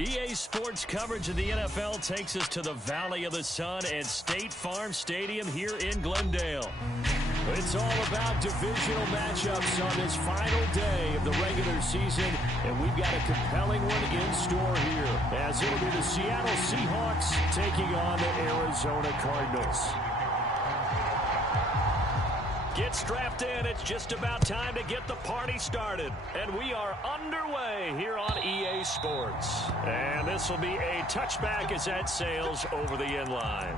EA Sports coverage of the NFL takes us to the Valley of the Sun at State Farm Stadium here in Glendale. It's all about divisional matchups on this final day of the regular season, and we've got a compelling one in store here, as it'll be the Seattle Seahawks taking on the Arizona Cardinals. Get strapped in. It's just about time to get the party started. And we are underway here on EA Sports. And this will be a touchback as that sails over the end line.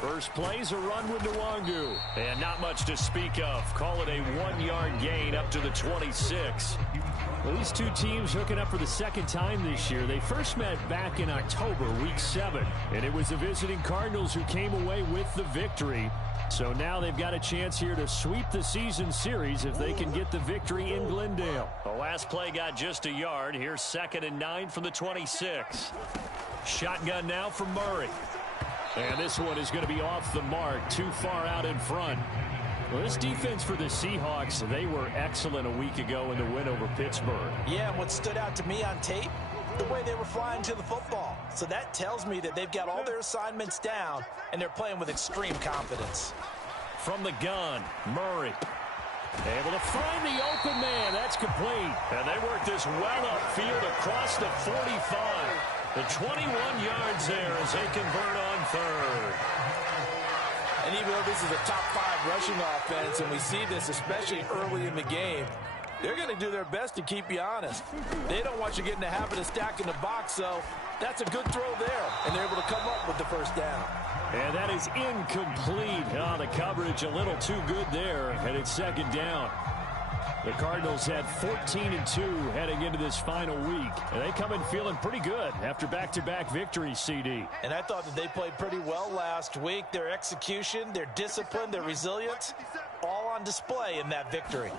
First play's a run with Nwangu. And not much to speak of. Call it a 1-yard gain up to the 26. Well, these two teams hooking up for the second time this year. They first met back in October, week 7. And it was the visiting Cardinals who came away with the victory. So now they've got a chance here to sweep the season series if they can get the victory in Glendale. The last play got just a yard. Here's 2nd and 9 from the 26. Shotgun now for Murray. And this one is going to be off the mark, too far out in front. Well, this defense for the Seahawks, they were excellent a week ago in the win over Pittsburgh. Yeah, and what stood out to me on tape, the way they were flying to the football. So that tells me that they've got all their assignments down, and they're playing with extreme confidence. From the gun, Murray. Able to find the open man. That's complete. And they work this well upfield across the 45. The 21 yards there as they convert on 3rd. And even though this is a top 5 rushing offense, and we see this especially early in the game, they're going to do their best to keep you honest. They don't want you getting the habit of stacking the box, so that's a good throw there. And they're able to come up with the first down. And that is incomplete. Oh, the coverage a little too good there, and it's 2nd down. The Cardinals had 14-2 heading into this final week. And they come in feeling pretty good after back-to-back victories, CD. And I thought that they played pretty well last week. Their execution, their discipline, their resilience, all on display in that victory.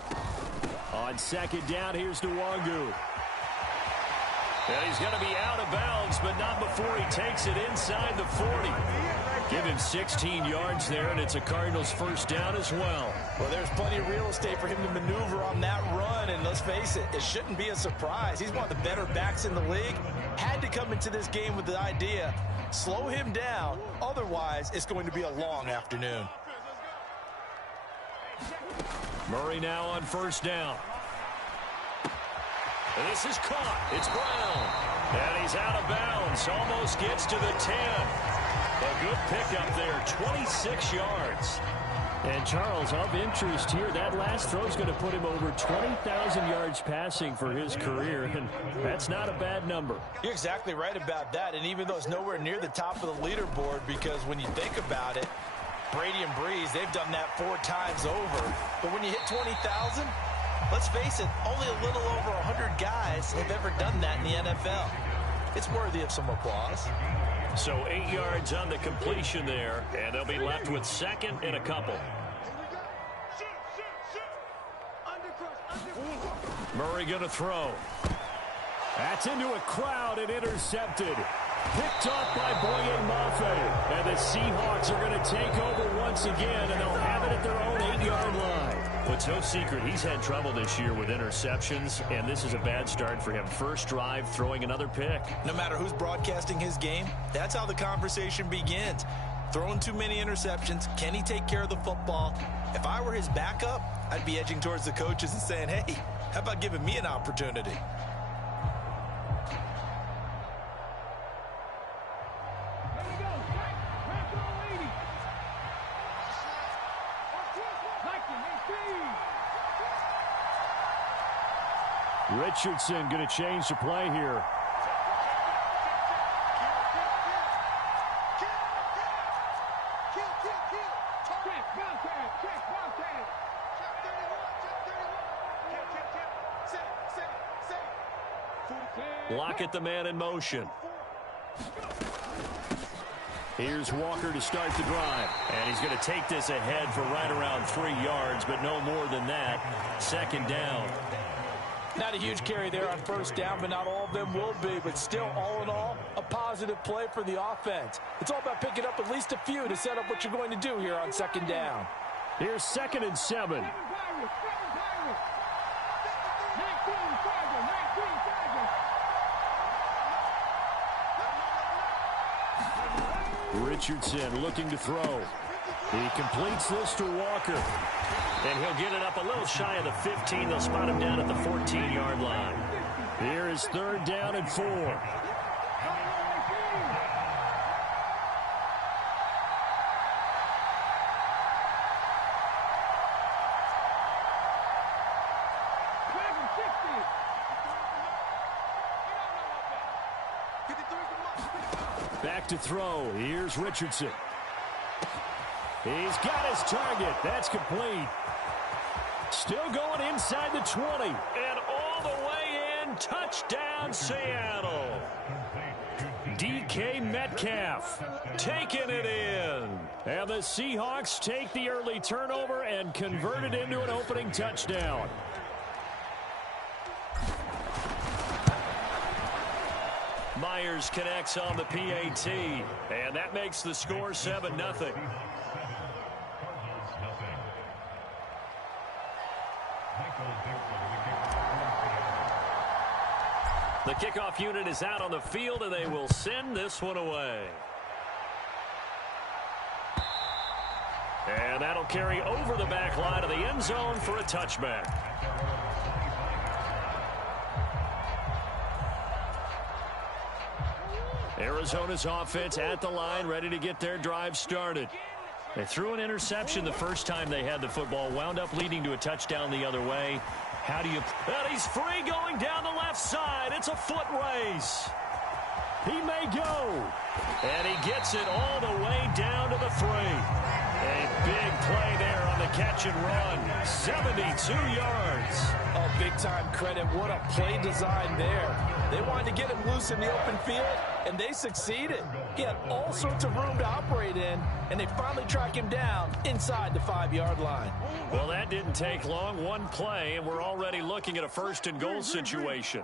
On 2nd down, here's Nwangu. And he's going to be out of bounds, but not before he takes it inside the 40. Give him 16 yards there, and it's a Cardinals first down as well. Well, there's plenty of real estate for him to maneuver on that run, and let's face it, it shouldn't be a surprise. He's one of the better backs in the league. Had to come into this game with the idea, slow him down, otherwise it's going to be a long afternoon. Murray now on first down. And this is caught. It's Brown. And he's out of bounds. Almost gets to the 10. A good pickup there, 26 yards. And Charles, of interest here, that last throw is going to put him over 20,000 yards passing for his career, and that's not a bad number. You're exactly right about that, and even though it's nowhere near the top of the leaderboard, because when you think about it, Brady and Breeze, they've done that 4 times over. But when you hit 20,000, let's face it, only a little over 100 guys have ever done that in the NFL. It's worthy of some applause. So 8 yards on the completion there, and they'll be left with 2nd and a couple. Murray going to throw. That's into a crowd and intercepted. Picked off by Boye Mafe. And the Seahawks are going to take over once again, and they'll have it at their own 8-yard line. Well, it's no secret he's had trouble this year with interceptions, and this is a bad start for him. First drive, throwing another pick. No matter who's broadcasting his game, that's how the conversation begins. Throwing too many interceptions, can he take care of the football? If I were his backup, I'd be edging towards the coaches and saying, hey, how about giving me an opportunity? Richardson going to change the play here. Lockett the man in motion. Here's Walker to start the drive. And he's going to take this ahead for right around 3 yards, but no more than that. Second down. Not a huge carry there on first down, but not all of them will be. But still, all in all, a positive play for the offense. It's all about picking up at least a few to set up what you're going to do here on second down. Here's 2nd and 7. Richardson looking to throw. He completes this to Walker. And he'll get it up a little shy of the 15. They'll spot him down at the 14-yard line. Here is 3rd down and 4. Back to throw. Here's Richardson. He's got his target. That's complete. Still going inside the 20. And all the way in. Touchdown, Seattle. DK Metcalf taking it in. And the Seahawks take the early turnover and convert it into an opening touchdown. Myers connects on the PAT. And that makes the score 7-0. The kickoff unit is out on the field, and they will send this one away. And that'll carry over the back line of the end zone for a touchback. Arizona's offense at the line, ready to get their drive started. They threw an interception the first time they had the football, wound up leading to a touchdown the other way. How do you... And he's free going down the left side. It's a foot race. He may go. And he gets it all the way down to the 3. A big play there on the catch and run. 72 yards. Oh, big-time credit. What a play design there. They wanted to get him loose in the open field, and they succeeded. He had all sorts of room to operate in, and they finally track him down inside the 5-yard line. Well, that didn't take long. One play, and we're already looking at a 1st and goal situation.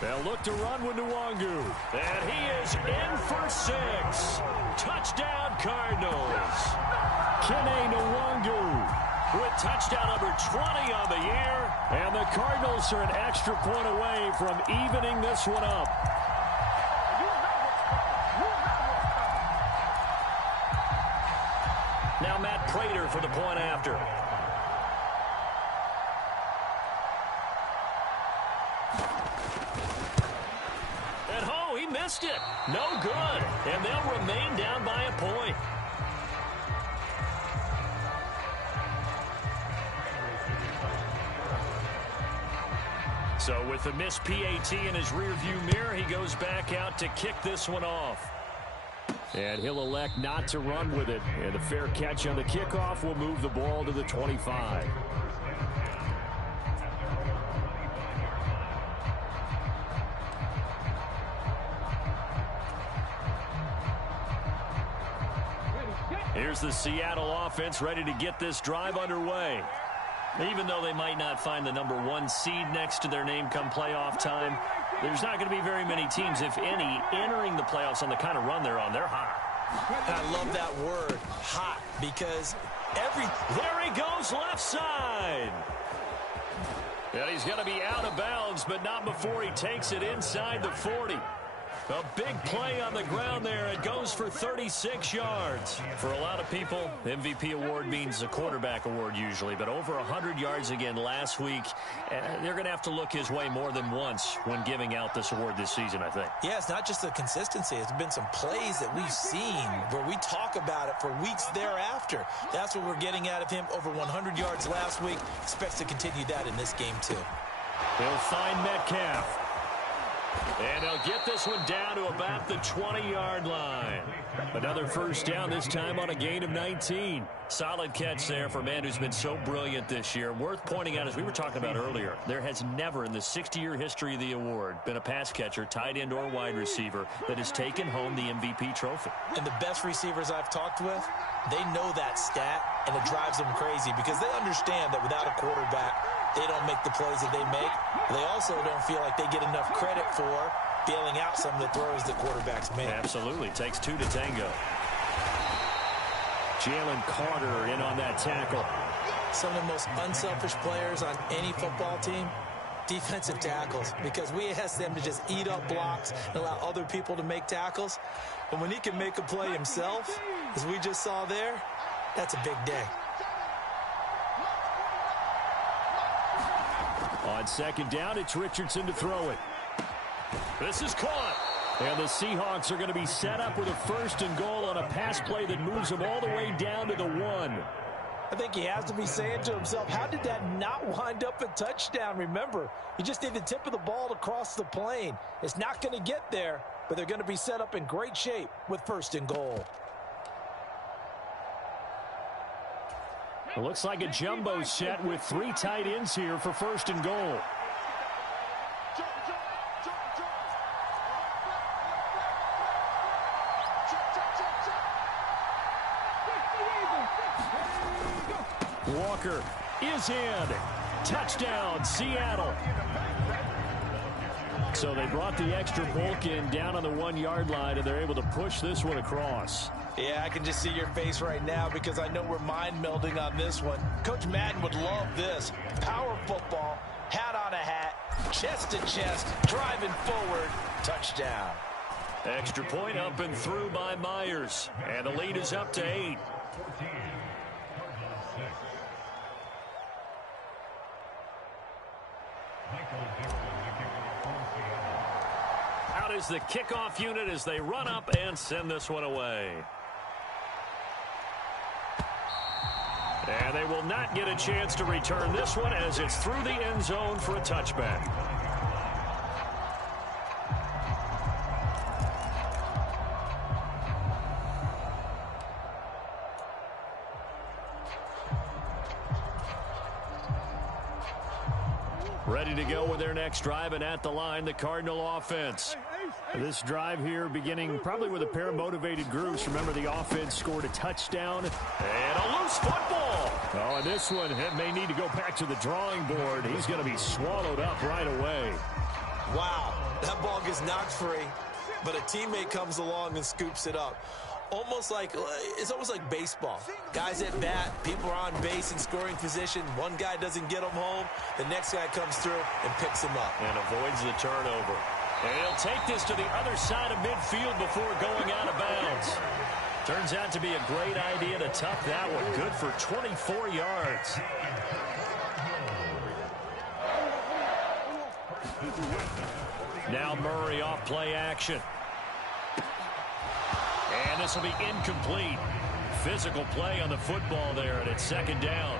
They'll look to run with Nwangu. And he is in for 6. Touchdown, Cardinals. Kene Nwangu with touchdown number 20 on the year. And the Cardinals are an extra point away from evening this one up. Now Matt Prater for the point after. And oh, he missed it. No good. And they'll remain down by a point. So with the missed PAT in his rearview mirror, he goes back out to kick this one off. And he'll elect not to run with it. And a fair catch on the kickoff will move the ball to the 25. Here's the Seattle offense ready to get this drive underway. Even though they might not find the number 1 seed next to their name come playoff time, there's not going to be very many teams, if any, entering the playoffs on the kind of run they're on. They're hot. I love that word, hot, because there he goes, left side. And he's going to be out of bounds, but not before he takes it inside the 40. A big play on the ground there. It goes for 36 yards. For a lot of people, MVP award means a quarterback award usually, but over 100 yards again last week. They're going to have to look his way more than once when giving out this award this season, I think. Yeah, it's not just the consistency. It's been some plays that we've seen where we talk about it for weeks thereafter. That's what we're getting out of him. Over 100 yards last week. Expects to continue that in this game, too. They'll find Metcalf. And they'll get this one down to about the 20-yard line. Another first down, this time on a gain of 19. Solid catch there for a man who's been so brilliant this year. Worth pointing out, as we were talking about earlier, there has never in the 60-year history of the award been a pass catcher, tight end or wide receiver that has taken home the MVP trophy. And the best receivers I've talked with, they know that stat, and it drives them crazy because they understand that without a quarterback, they don't make the plays that they make. They also don't feel like they get enough credit for bailing out some of the throws that quarterbacks make. Absolutely. Takes two to tango. Jalen Carter in on that tackle. Some of the most unselfish players on any football team, defensive tackles, because we ask them to just eat up blocks and allow other people to make tackles. But when he can make a play himself, as we just saw there, that's a big day. On second down, it's Richardson to throw it. This is caught. And the Seahawks are going to be set up with a first and goal on a pass play that moves them all the way down to the 1. I think he has to be saying to himself, how did that not wind up a touchdown? Remember, you just need the tip of the ball to cross the plane. It's not going to get there, but they're going to be set up in great shape with first and goal. It looks like a jumbo set with 3 tight ends here for first and goal. Walker is in. Touchdown, Seattle. So they brought the extra bulk in down on the 1-yard line, and they're able to push this one across. Yeah, I can just see your face right now because I know we're mind melding on this one. Coach Madden would love this. Power football, hat on a hat, chest to chest, driving forward, touchdown. Extra point up and through by Myers. And the lead is up to 8. Out is the kickoff unit as they run up and send this one away. And they will not get a chance to return this one as it's through the end zone for a touchback. Ready to go with their next drive, and at the line, the Cardinal offense. This drive here beginning probably with a pair of motivated groups. Remember, the offense scored a touchdown. And a loose football. Oh, and this one, it may need to go back to the drawing board. He's going to be swallowed up right away. Wow, that ball gets knocked free, but a teammate comes along and scoops it up. It's almost like baseball. Guys at bat, people are on base in scoring position. One guy doesn't get them home. The next guy comes through and picks him up. And avoids the turnover. And he'll take this to the other side of midfield before going out of bounds. Turns out to be a great idea to tuck that one. Good for 24 yards. Now Murray off play action. And this will be incomplete. Physical play on the football there, and it's second down.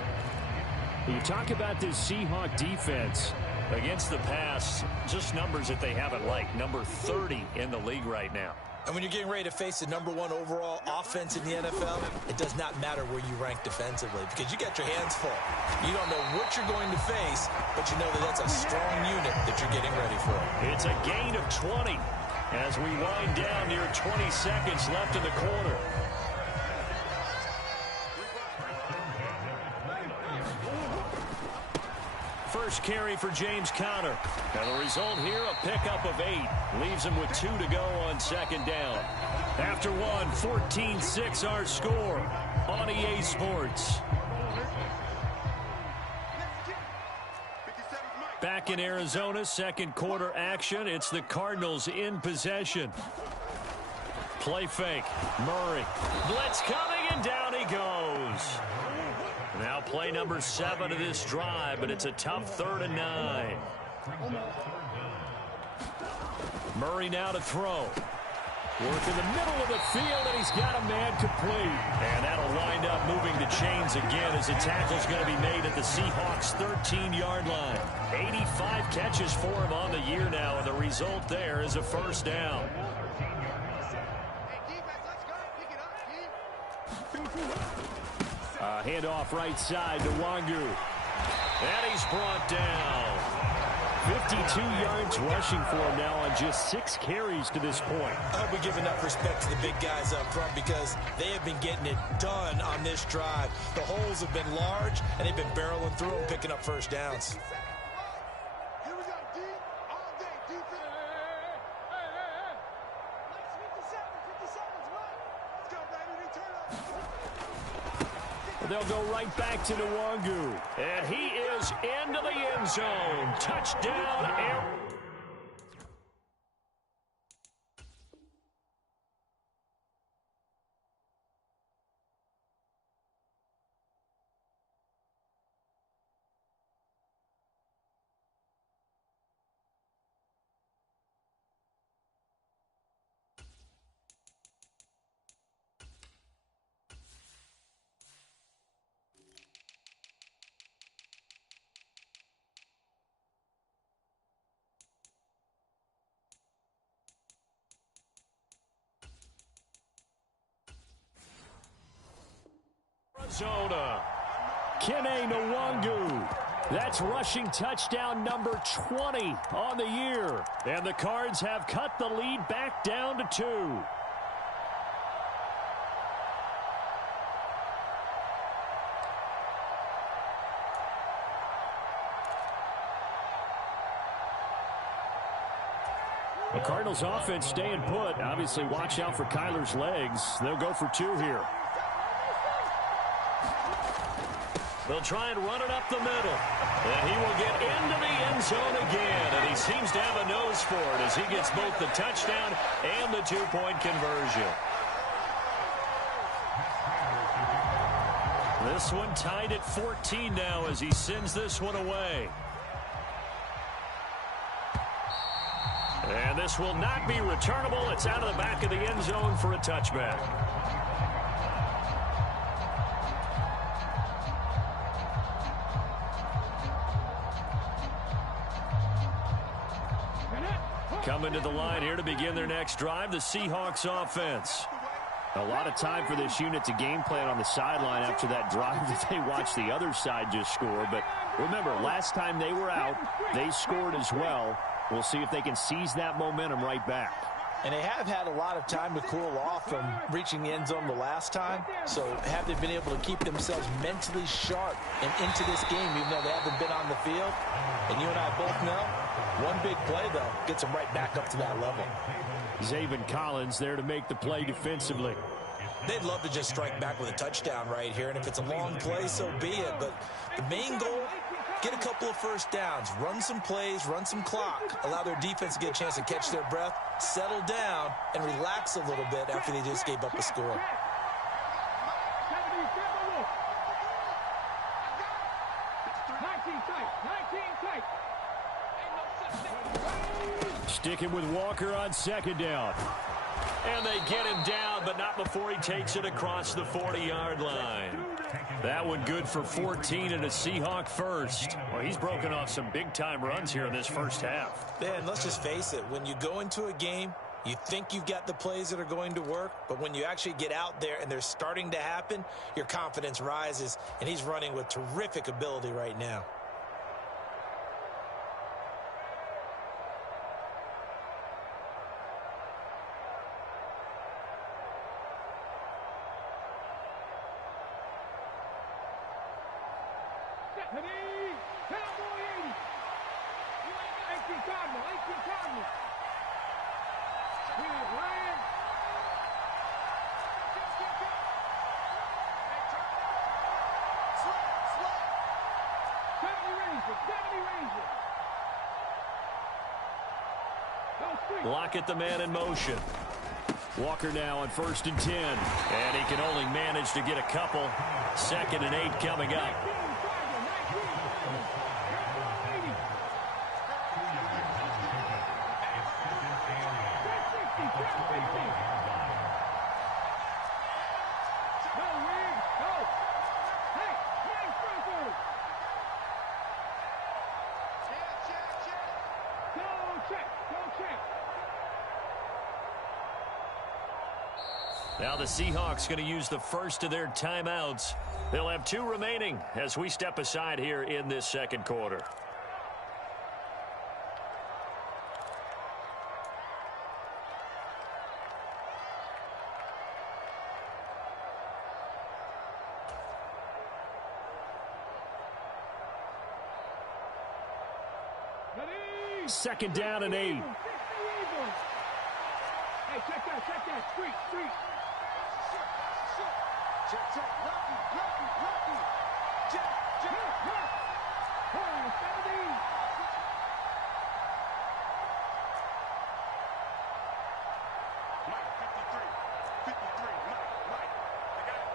You talk about this Seahawk defense. Against the pass, just numbers that they haven't liked. Number 30 in the league right now. And when you're getting ready to face the #1 overall offense in the NFL, it does not matter where you rank defensively because you got your hands full. You don't know what you're going to face, but you know that that's a strong unit that you're getting ready for. It's a gain of 20 as we wind down near 20 seconds left in the quarter. First carry for James Conner. And the result here, a pickup of 8. Leaves him with 2 to go on second down. After one, 14-6 our score on EA Sports. Back in Arizona, second quarter action. It's the Cardinals in possession. Play fake. Murray. Blitz coming, and down he goes. Now play number 7 of this drive, but it's a tough 3rd and 9. Murray now to throw. Work in the middle of the field, and he's got a man complete. And that'll wind up moving the chains again as a tackle's going to be made at the Seahawks' 13-yard line. 85 catches for him on the year now, and the result there is a first down. Handoff right side to Wangu. And he's brought down. 52 yards rushing for him now on just 6 carries to this point. I hope we give enough respect to the big guys up front because they have been getting it done on this drive. The holes have been large, and they've been barreling through them, picking up first downs. They'll go right back to Nwangu. And he is into the end zone. Touchdown, Aaron. Arizona. Kene Nwangu. That's rushing touchdown number 20 on the year. And the Cards have cut the lead back down to 2. The Cardinals offense staying put. Obviously, watch out for Kyler's legs. They'll go for 2 here. They'll try and run it up the middle. And he will get into the end zone again. And he seems to have a nose for it as he gets both the touchdown and the 2-point conversion. This one tied at 14 now as he sends this one away. And this will not be returnable. It's out of the back of the end zone for a touchback. Coming to the line here to begin their next drive, the Seahawks offense. A lot of time for this unit to game plan on the sideline after that drive that they watched the other side just score. But remember, last time they were out, they scored as well. We'll see if they can seize that momentum right back. And they have had a lot of time to cool off from reaching the end zone the last time. So have they been able to keep themselves mentally sharp and into this game, even though they haven't been on the field? And you and I both know, one big play, though, gets them right back up to that level. Zaven Collins there to make the play defensively. They'd love to just strike back with a touchdown right here. And if it's a long play, so be it. But the main goal, get a couple of first downs, run some plays, run some clock, allow their defense to get a chance to catch their breath, settle down, and relax a little bit after they just gave up a score. Sticking with Walker on second down. And they get him down, but not before he takes it across the 40-yard line. That one good for 14 and a Seahawk first. Well, he's broken off some big-time runs here in this first half. Man, let's just face it. When you go into a game, you think you've got the plays that are going to work, but when you actually get out there and they're starting to happen, your confidence rises, and he's running with terrific ability right now. Lockett the man in motion. Walker now on 1st and 10. And he can only manage to get a couple. 2nd and 8 coming up. Now the Seahawks going to use the first of their timeouts. They'll have 2 remaining as we step aside here in this second quarter. Second down and 8. Hey, check that. Street. Check. Lucky. Check. Hold on, 17. Mike, 53. Mike. I got it.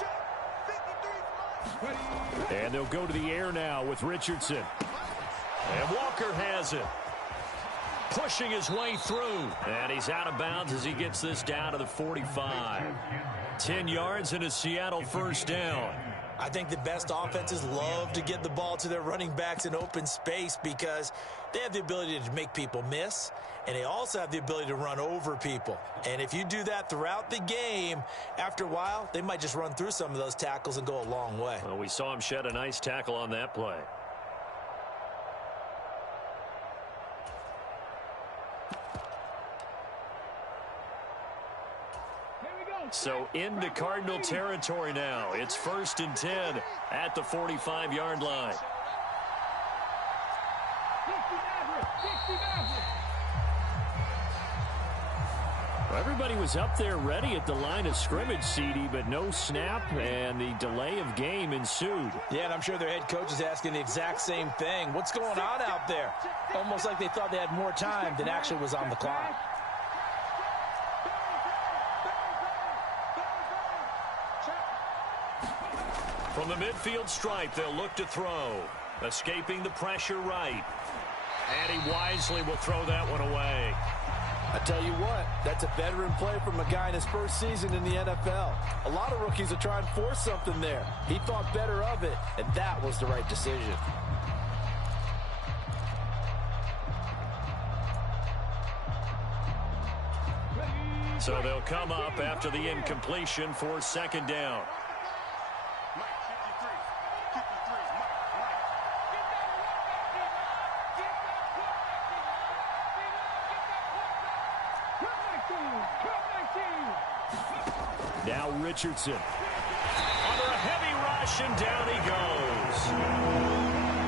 Check. 53. And they'll go to the air now with Richardson. And Walker has it. Pushing his way through. And he's out of bounds as he gets this down to the 45. 10 yards and a Seattle first down. I think the best offenses love to get the ball to their running backs in open space because they have the ability to make people miss, and they also have the ability to run over people. And if you do that throughout the game, after a while, they might just run through some of those tackles and go a long way. Well, we saw him shed a nice tackle on that play. So into Cardinal territory now. It's 1st and 10 at the 45-yard line. Well, everybody was up there ready at the line of scrimmage, CD, but no snap, and the delay of game ensued. Yeah, and I'm sure their head coach is asking the exact same thing. What's going on out there? Almost like they thought they had more time than actually was on the clock. From the midfield stripe, they'll look to throw. Escaping the pressure right. And he wisely will throw that one away. I tell you what, that's a veteran play from a guy in his first season in the NFL. A lot of rookies are trying to force something there. He thought better of it, and that was the right decision. So they'll come up after the incompletion for second down. Now Richardson. Under a heavy rush, and down he goes.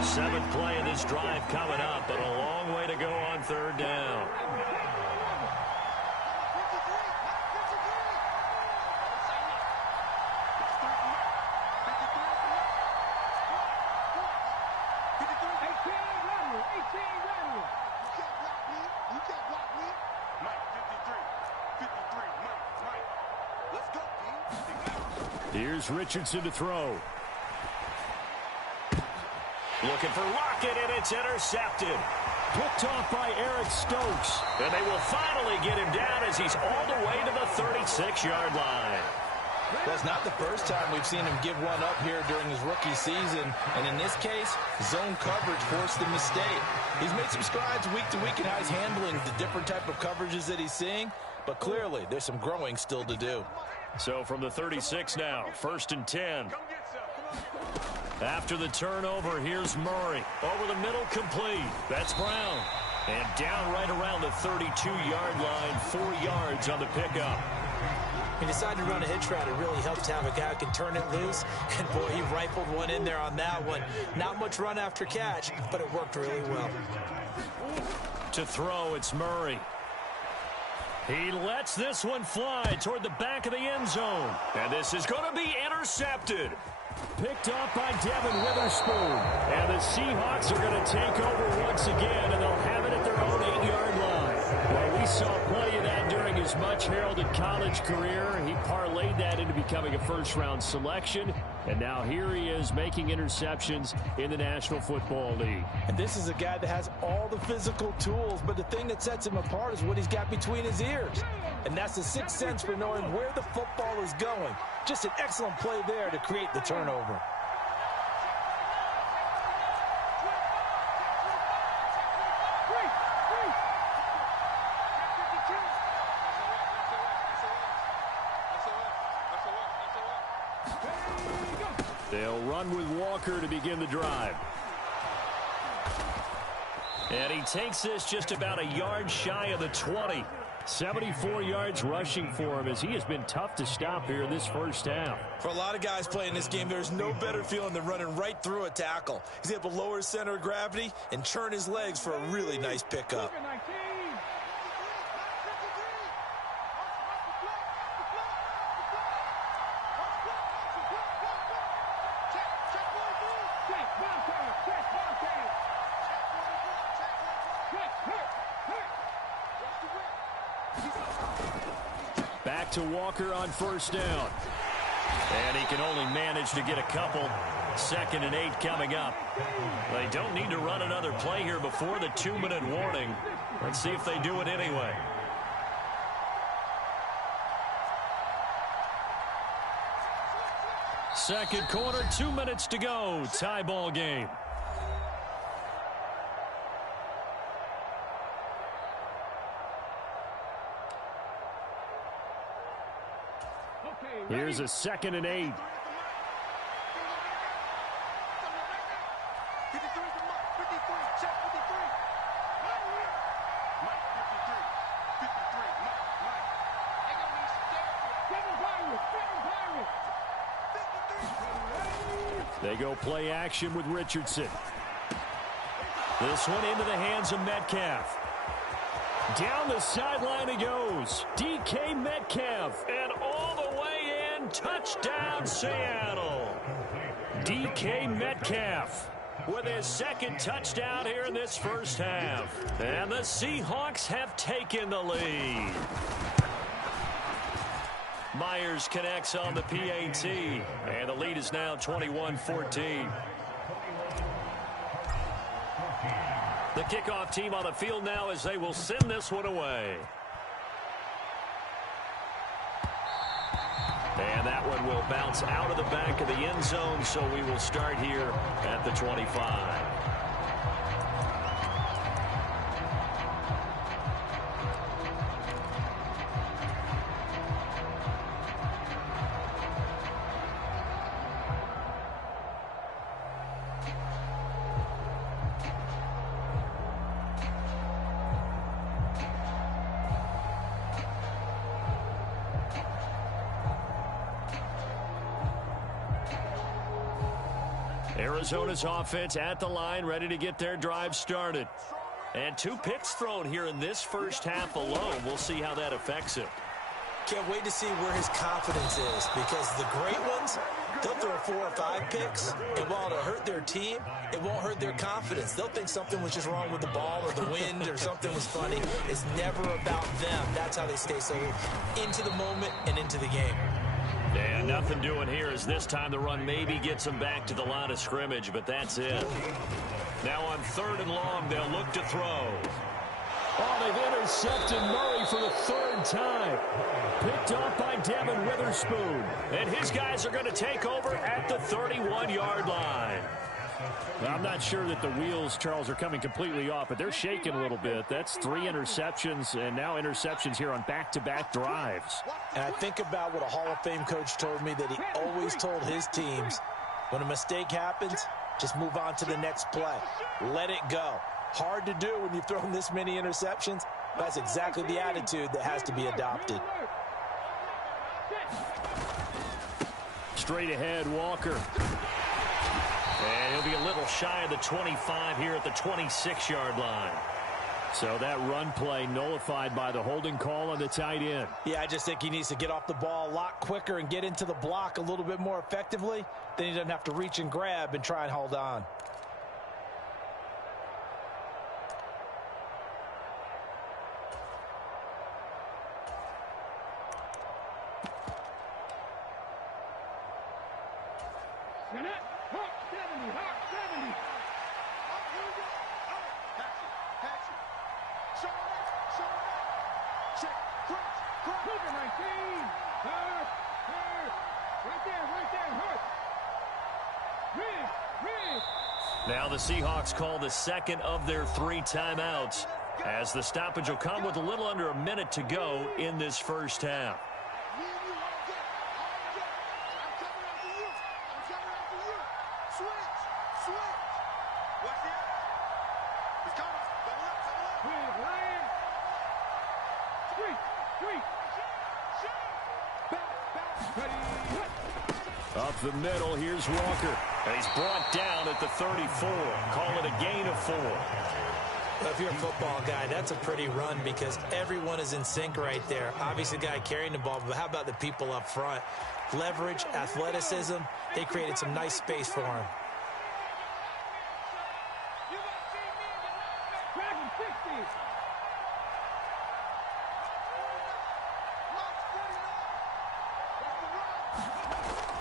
7th play of this drive coming up, but a long way to go on 3rd down. Here's Richardson to throw. Looking for Lockett, and it's intercepted. Picked off by Eric Stokes. And they will finally get him down as he's all the way to the 36-yard line. That's not the first time we've seen him give one up here during his rookie season. And in this case, zone coverage forced the mistake. He's made some strides week to week in how he's handling the different type of coverages that he's seeing. But clearly, there's some growing still to do. So from the 36 now, 1st and 10. After the turnover, here's Murray. Over the middle, complete. That's Brown. And down right around the 32-yard line, 4 yards on the pickup. He decided to run a hitch route. It really helps to have a guy who can turn it loose. And, boy, he rifled one in there on that one. Not much run after catch, but it worked really well. To throw, it's Murray. He lets this one fly toward the back of the end zone. And this is going to be intercepted. Picked off by Devin Witherspoon. And the Seahawks are going to take over once again, and they'll have it at their own 8-yard line. Well, we saw plenty of that during his much-heralded college career. He parlayed that into becoming a first-round selection. And now here he is making interceptions in the National Football League. And this is a guy that has all the physical tools, but the thing that sets him apart is what he's got between his ears. And that's the sixth sense for knowing where the football is going. Just an excellent play there to create the turnover. They'll run with Walker to begin the drive. And he takes this just about a yard shy of the 20. 74 yards rushing for him as he has been tough to stop here in this first half. For a lot of guys playing this game, there's no better feeling than running right through a tackle. He's able to lower his center of gravity and churn his legs for a really nice pickup. Back to Walker on first down. And he can only manage to get a couple. 2nd and 8 coming up. They don't need to run another play here before the 2-minute warning. Let's see if they do it anyway. Second quarter, 2 minutes to go. Tie ball game. Here's a 2nd and 8. They go play action with Richardson. This one into the hands of Metcalf. Down the sideline he goes. DK Metcalf. And all the way in. Touchdown, Seattle. DK Metcalf with his 2nd touchdown here in this first half. And the Seahawks have taken the lead. Myers connects on the PAT. And the lead is now 21-14. The kickoff team on the field now as they will send this one away. And that one will bounce out of the back of the end zone, so we will start here at the 25. Arizona's offense at the line, ready to get their drive started. And 2 picks thrown here in this first half alone. We'll see how that affects him. Can't wait to see where his confidence is, because the great ones, they'll throw 4 or 5 picks, and while it'll hurt their team, it won't hurt their confidence. They'll think something was just wrong with the ball or the wind or something was funny. It's never about them. That's how they stay so into the moment and into the game. And nothing doing here as this time the run maybe gets them back to the line of scrimmage, but that's it. Now on 3rd and long, they'll look to throw. Oh, they've intercepted Murray for the 3rd time. Picked off by Devin Witherspoon. And his guys are going to take over at the 31-yard line. I'm not sure that the wheels, Charles, are coming completely off, but they're shaking a little bit. That's 3 interceptions, and now interceptions here on back-to-back drives. And I think about what a Hall of Fame coach told me, that he always told his teams, when a mistake happens, just move on to the next play. Let it go. Hard to do when you've thrown this many interceptions. That's exactly the attitude that has to be adopted. Straight ahead, Walker. And he'll be a little shy of the 25 here at the 26-yard line. So that run play nullified by the holding call on the tight end. Yeah, I just think he needs to get off the ball a lot quicker and get into the block a little bit more effectively. Then he doesn't have to reach and grab and try and hold on. Now the Seahawks call the 2nd of their 3 timeouts, as the stoppage will come with a little under a minute to go in this first half. Switch. Watch the eye. It's coming. Double up. Ryan. Three. Back. Ready. Up the middle, here's Walker. And he's brought down at the 34. Call it a gain of 4. Well, if you're a football guy, that's a pretty run because everyone is in sync right there. Obviously, the guy carrying the ball, but how about the people up front? Leverage, athleticism, they created some nice space for him.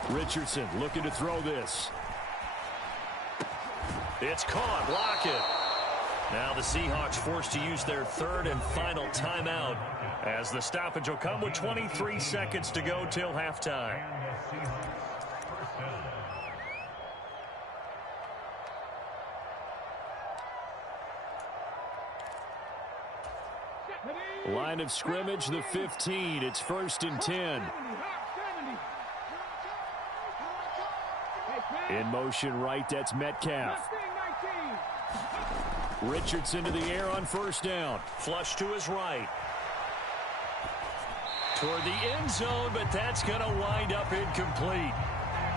Richardson looking to throw this. It's caught. Block it. Now the Seahawks forced to use their third and final timeout as the stoppage will come with 23 seconds to go till halftime. Line of scrimmage, the 15. It's 1st and 10. In motion right, that's Metcalf. Richardson to the air on 1st down. Flush to his right. Toward the end zone, but that's going to wind up incomplete.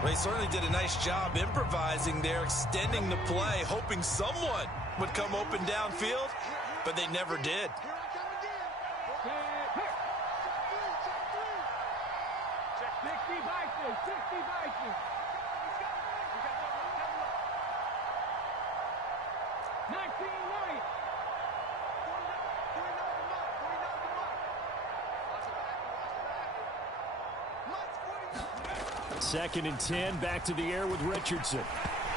Well, he certainly did a nice job improvising there, extending the play, hoping someone would come open downfield, but they never did. Second and 10, back to the air with Richardson.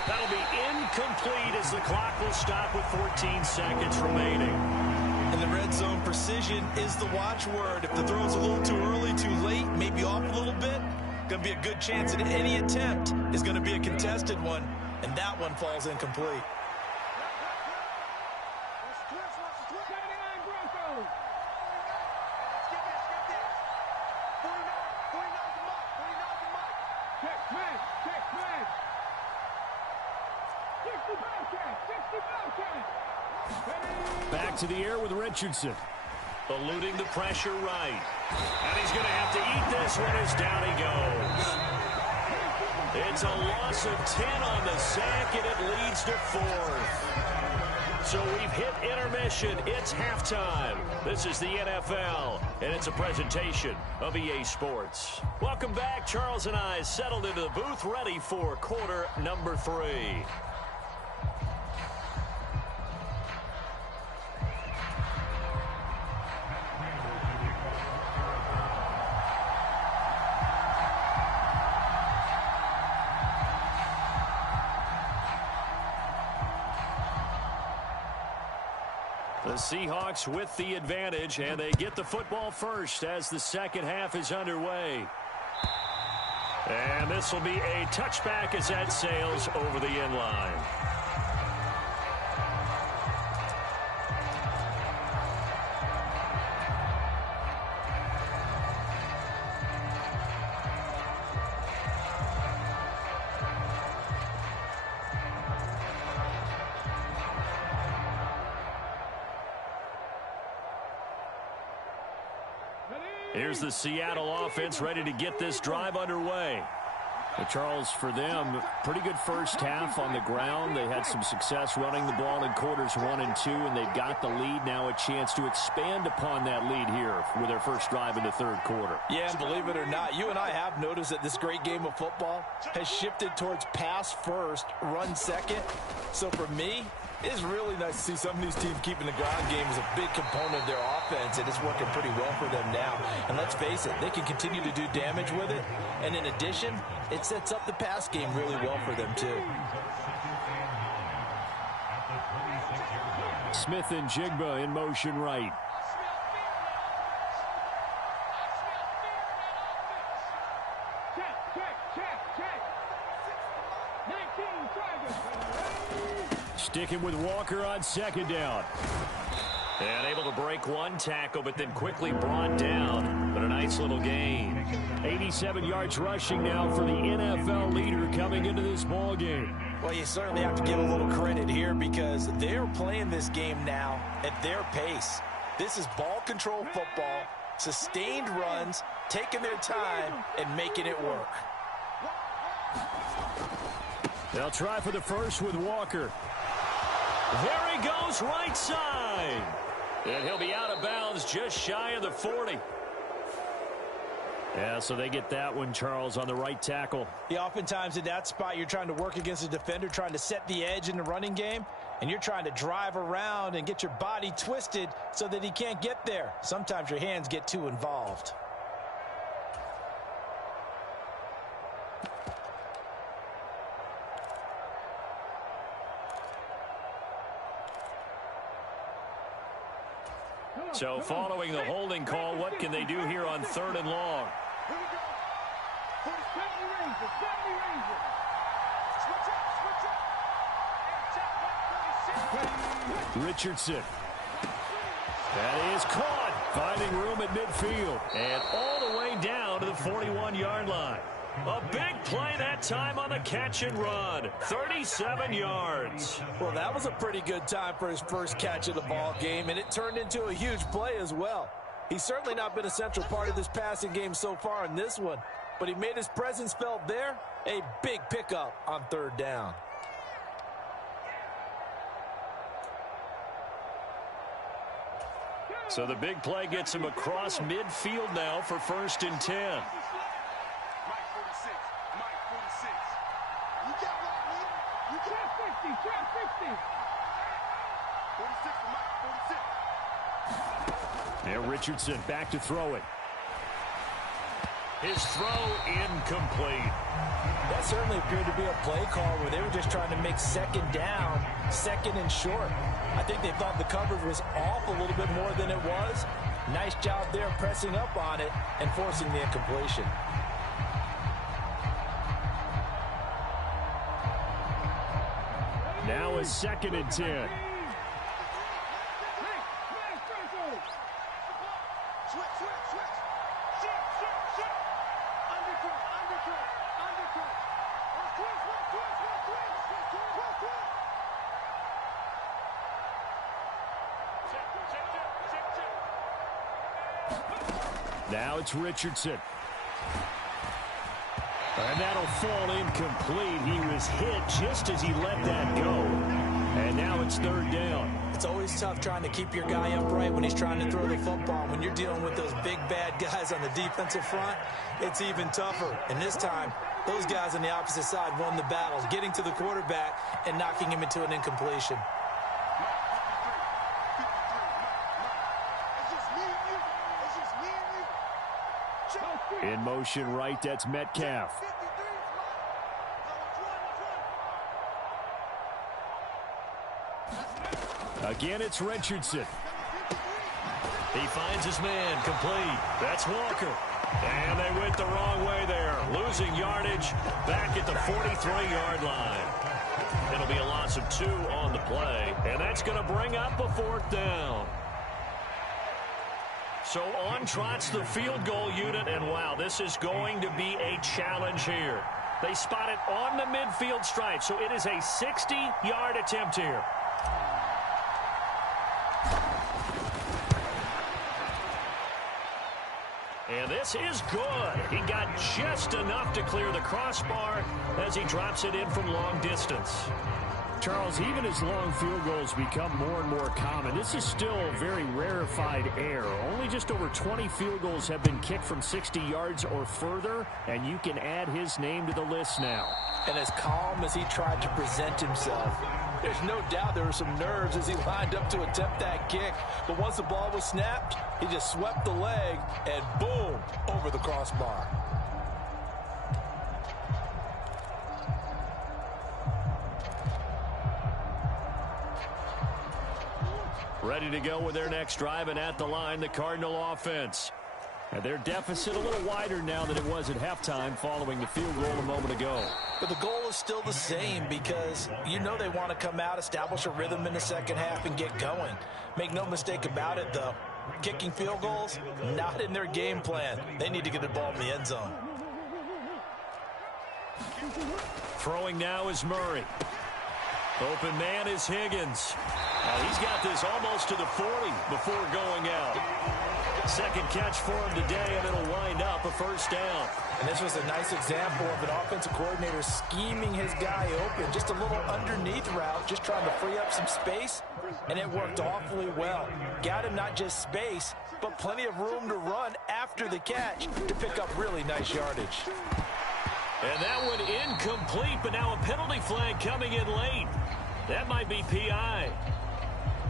That'll be incomplete as the clock will stop with 14 seconds remaining. In the red zone, precision is the watchword. If the throw's a little too early, too late, maybe off a little bit, going to be a good chance that any attempt is going to be a contested one, and that one falls incomplete. Back to the air with Richardson. Eluding the pressure right. And he's going to have to eat this one as down he goes. It's a loss of 10 on the sack, and it leads to 4th. So we've hit intermission. It's halftime. This is the NFL, and it's a presentation of EA Sports. Welcome back. Charles and I settled into the booth, ready for quarter number 3. The Seahawks with the advantage, and they get the football first as the second half is underway. And this will be a touchback as that sails over the end line. Here's the Seattle offense ready to get this drive underway. Well, Charles, for them, pretty good first half on the ground. They had some success running the ball in quarters 1 and 2, and they've got the lead now, a chance to expand upon that lead here with their first drive in the third quarter. Yeah, and believe it or not, you and I have noticed that this great game of football has shifted towards pass first, run second. So for me, it is really nice to see some of these teams keeping the ground game as a big component of their offense, and it's working pretty well for them now. And let's face it, they can continue to do damage with it. And in addition, it sets up the pass game really well for them, too. Smith and Jigba in motion right. Sticking with Walker on second down. And able to break one tackle, but then quickly brought down. But a nice little gain. 87 yards rushing now for the NFL leader coming into this ball game. Well, you certainly have to give a little credit here because they're playing this game now at their pace. This is ball control football, sustained runs, taking their time, and making it work. They'll try for the first with Walker. There he goes, right side. And he'll be out of bounds just shy of the 40. Yeah, so they get that one, Charles, on the right tackle. Yeah, oftentimes in that spot, you're trying to work against a defender, trying to set the edge in the running game, and you're trying to drive around and get your body twisted so that he can't get there. Sometimes your hands get too involved. So following the holding call, what can they do here on 3rd and long? Here we go. 70 Rangers. Switch up. Richardson. That is caught. Finding room at midfield. And all the way down to the 41-yard line. A big play that time on the catch and run. 37 yards. Well, that was a pretty good time for his first catch of the ball game, and it turned into a huge play as well. He's certainly not been a central part of this passing game so far in this one, but he made his presence felt there. A big pickup on 3rd down. So the big play gets him across midfield now for 1st and 10. Mike 46. Mike 46. You got what, man? You got 50. Trap 50. 46 for Mike. 46. And Richardson back to throw it. His throw incomplete. That certainly appeared to be a play call where they were just trying to make 2nd down, 2nd and short. I think they thought the coverage was off a little bit more than it was. Nice job there pressing up on it and forcing the incompletion. Now a 2nd and 10. Now it's Richardson. And that'll fall incomplete. He was hit just as he let that go. And now it's 3rd down. It's always tough trying to keep your guy upright when he's trying to throw the football. When you're dealing with those big, bad guys on the defensive front, it's even tougher. And this time, those guys on the opposite side won the battle, getting to the quarterback and knocking him into an incompletion. In motion right, that's Metcalf. Again, it's Richardson. He finds his man, complete. That's Walker. And they went the wrong way there. Losing yardage back at the 43-yard line. It'll be a loss of 2 on the play. And that's going to bring up a 4th down. So on trots the field goal unit, and wow, this is going to be a challenge here. They spot it on the midfield stripe, so it is a 60-yard attempt here. And this is good. He got just enough to clear the crossbar as he drops it in from long distance. Charles, even as long field goals become more and more common, this is still very rarefied air. Only just over 20 field goals have been kicked from 60 yards or further, and you can add his name to the list now. And as calm as he tried to present himself, there's no doubt there were some nerves as he lined up to attempt that kick. But once the ball was snapped, he just swept the leg and boom, over the crossbar. Ready to go with their next drive, and at the line, the Cardinal offense. And their deficit a little wider now than it was at halftime following the field goal a moment ago. But the goal is still the same because you know they want to come out, establish a rhythm in the second half, and get going. Make no mistake about it, though. Kicking field goals, not in their game plan. They need to get the ball in the end zone. Throwing now is Murray. Open man is Higgins. He's got this almost to the 40 before going out. Second catch for him today, and it'll wind up a first down. And this was a nice example of an offensive coordinator scheming his guy open. Just a little underneath route, just trying to free up some space, and it worked awfully well. Got him not just space, but plenty of room to run after the catch to pick up really nice yardage. And that one incomplete, but now a penalty flag coming in late. That might be PI.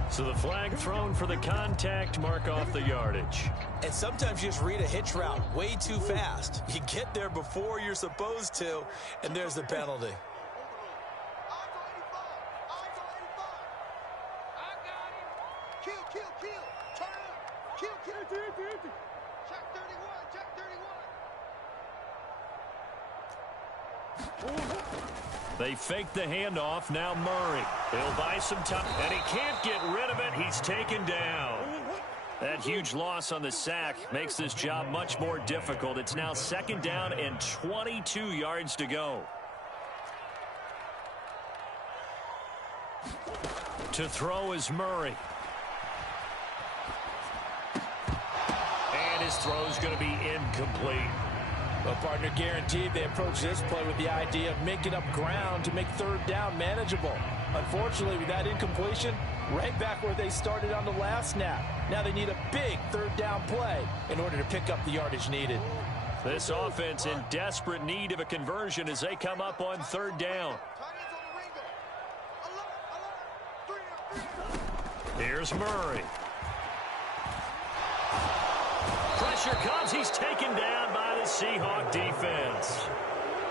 So the flag thrown for the contact, mark off the yardage. And sometimes you just read a hitch route way too fast. You get there before you're supposed to, and there's the penalty. They fake the handoff. Now Murray. He'll buy some time, and he can't get rid of it. He's taken down. That huge loss on the sack makes this job much more difficult. It's now second down and 22 yards to go. To throw is Murray. And his throw's going to be incomplete. Well, partner, guaranteed they approach this play with the idea of making up ground to make third down manageable. Unfortunately, with that incompletion, right back where they started on the last snap. Now they need a big third down play in order to pick up the yardage needed. This offense in desperate need of a conversion as they come up on third down. Here's Murray. Pressure comes. He's taken down by the Seahawk defense.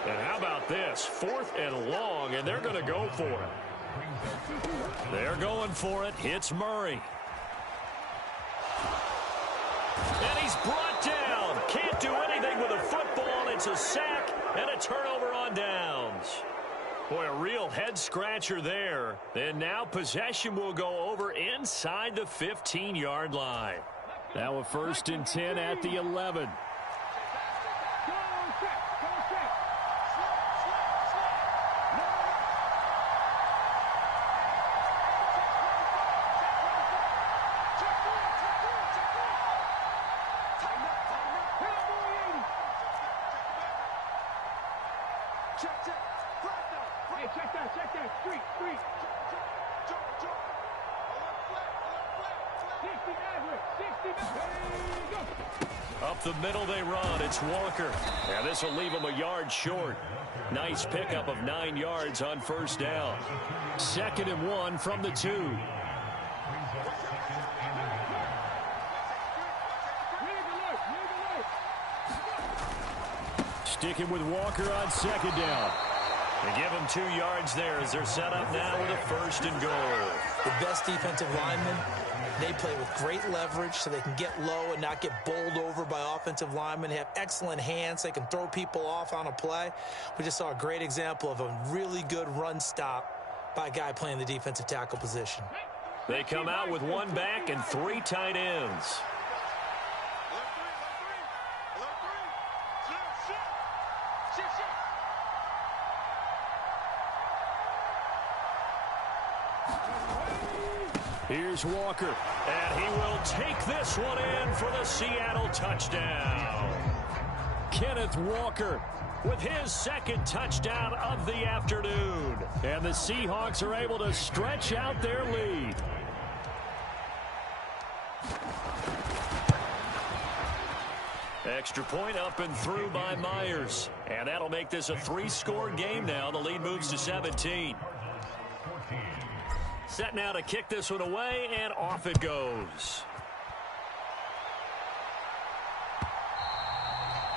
And how about this? 4th and long, and they're going to go for it. They're going for it. Hits Murray. And he's brought down. Can't do anything with a football. It's a sack and a turnover on downs. Boy, a real head-scratcher there. And now possession will go over inside the 15-yard line. Now a 1st and 10 at the 11. Up the middle they run. It's Walker. And this will leave him a yard short. Nice pickup of 9 yards on first down. 2nd and 1 from the 2. Sticking with Walker on 2nd down. They give him 2 yards there as they're set up now with a 1st and goal. The best defensive linemen, they play with great leverage so they can get low and not get bowled over by offensive linemen. They have excellent hands. They can throw people off on a play. We just saw a great example of a really good run stop by a guy playing the defensive tackle position. They come out with 1 back and 3 tight ends. Here's Walker, and he will take this one in for the Seattle touchdown. Kenneth Walker with his 2nd touchdown of the afternoon. And the Seahawks are able to stretch out their lead. Extra point up and through by Myers. And that'll make this a 3-score game now. The lead moves to 17. Set now to kick this one away, and off it goes.